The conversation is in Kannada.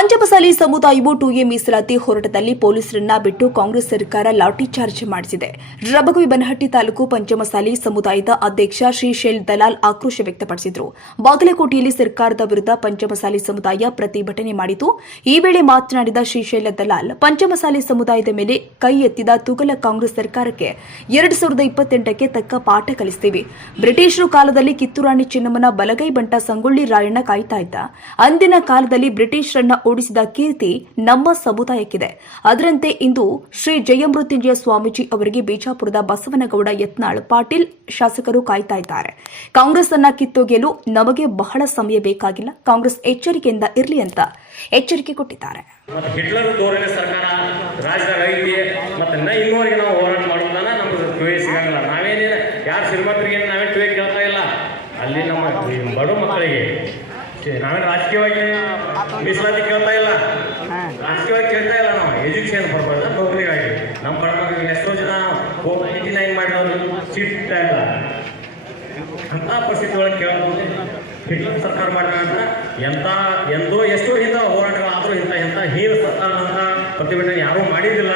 ಪಂಚಮಸಾಲಿ ಸಮುದಾಯವು 2A ಮೀಸಲಾತಿ ಹೋರಾಟದಲ್ಲಿ ಪೊಲೀಸರನ್ನ ಬಿಟ್ಟು ಕಾಂಗ್ರೆಸ್ ಸರ್ಕಾರ ಲಾಠಿ ಚಾರ್ಜ್ ಮಾಡಿಸಿದೆ. ರಬಗವಿಬನಹಟ್ಟಿ ತಾಲೂಕು ಪಂಚಮಸಾಲಿ ಸಮುದಾಯದ ಅಧ್ಯಕ್ಷ ಶ್ರೀಶೈಲ್ ದಲಾಲ್ ಆಕ್ರೋಶ ವ್ಯಕ್ತಪಡಿಸಿದರು. ಬಾಗಲಕೋಟೆಯಲ್ಲಿ ಸರ್ಕಾರದ ವಿರುದ್ಧ ಪಂಚಮಸಾಲಿ ಸಮುದಾಯ ಪ್ರತಿಭಟನೆ ಮಾಡಿತು. ಈ ವೇಳೆ ಮಾತನಾಡಿದ ಶ್ರೀಶೈಲ ದಲಾಲ್, ಪಂಚಮಸಾಲಿ ಸಮುದಾಯದ ಮೇಲೆ ಕೈ ಎತ್ತಿದ ತುಗಲ ಕಾಂಗ್ರೆಸ್ ಸರ್ಕಾರಕ್ಕೆ 2028ಕ್ಕೆ ತಕ್ಕ ಪಾಠ ಕಲಿಸುತ್ತೇವೆ. ಬ್ರಿಟಿಷರು ಕಾಲದಲ್ಲಿ ಕಿತ್ತೂರಾಣಿ ಚೆನ್ನಮ್ಮನ ಬಲಗೈ ಬಂಟ ಸಂಗೊಳ್ಳಿ ರಾಯಣ್ಣ ಕಾಯ್ತಾ ಇದ್ದ. ಅಂದಿನ ಕಾಲದಲ್ಲಿ ಬ್ರಿಟಿಷರನ್ನ ಓಡಿಸಿದ ಕೀರ್ತಿ ನಮ್ಮ ಸಮುದಾಯಕ್ಕಿದೆ. ಅದರಂತೆ ಇಂದು ಶ್ರೀ ಜಯಮೃತ್ಯುಂಜಯ ಸ್ವಾಮೀಜಿ ಅವರಿಗೆ ಬಿಜಾಪುರದ ಬಸವನಗೌಡ ಯತ್ನಾಳ್ ಪಾಟೀಲ್ ಶಾಸಕರು ಕಾಯ್ತಾ ಇದ್ದಾರೆ. ಕಾಂಗ್ರೆಸ್ ಅನ್ನ ಕಿತ್ತೊಗೆಯಲು ನಮಗೆ ಬಹಳ ಸಮಯ ಬೇಕಾಗಿಲ್ಲ. ಕಾಂಗ್ರೆಸ್ ಎಚ್ಚರಿಕೆಯಿಂದ ಇರಲಿ ಅಂತ ಎಚ್ಚರಿಕೆ ಕೊಟ್ಟಿದ್ದಾರೆ. ಹಿಟ್ಲರ್ ಧೋರಣೆ ಸರ್ಕಾರ ರಾಜ್ಯದಾಗ ಐತಿ. ಮತ್ತೆ ಇನ್ನೂವರೆಗೆ ನಾವು ಹೋರಾಟ ಮಾಡೋದನ್ನ ನಮ್ಗೆ ಟುವೆ ಸಿಗಂಗಿಲ್ಲ. ನಾವೇನೇ ಯಾರು ಶ್ರೀಮಂತರಿಗೆ ನಾವೇನು ಟುವೆ ಕೇಳ್ತಾ ಇಲ್ಲ. ಅಲ್ಲಿ ನಮ್ಮ ಬಡ ಮಕ್ಕಳಿಗೆ ನಾವೇನು ರಾಜಕೀಯವಾಗಿ ಮೀಸಲಾತಿ ಕೇಳ್ತಾ ಇಲ್ಲ. ರಾಜಕೀಯವಾಗಿ ಕೇಳ್ತಾ ಇಲ್ಲ. ನಾವು ಎಜುಕೇಶನ್ ಬರ್ಬಾರ್ದು ನೌಕರಿಗಾಗಿ ನಮ್ಮ ಬಡ ಮಕ್ಕಳಿಗೆ ಎಷ್ಟೋ ಜನ 89 ಮಾಡಿದವರು ಸೀಟ್ ಇಲ್ಲ ಅಂತ ಪರಿಸ್ಥಿತಿ ಒಳಗೆ ಕೇಳಬಹುದು. ಹಿಟ್ಲರ್ ಸರ್ಕಾರ ಮಾಡಿದಂತ ಎಷ್ಟೋ ಹಿಂದೆ ಹೋರಾಟಗಳಾದರೂ ಇಂಥ ಹೀನ ಸರ್ಕಾರ ಅಂತ ಪ್ರತಿಭಟನೆ ಯಾರೂ ಮಾಡಿದ್ದಿಲ್ಲ.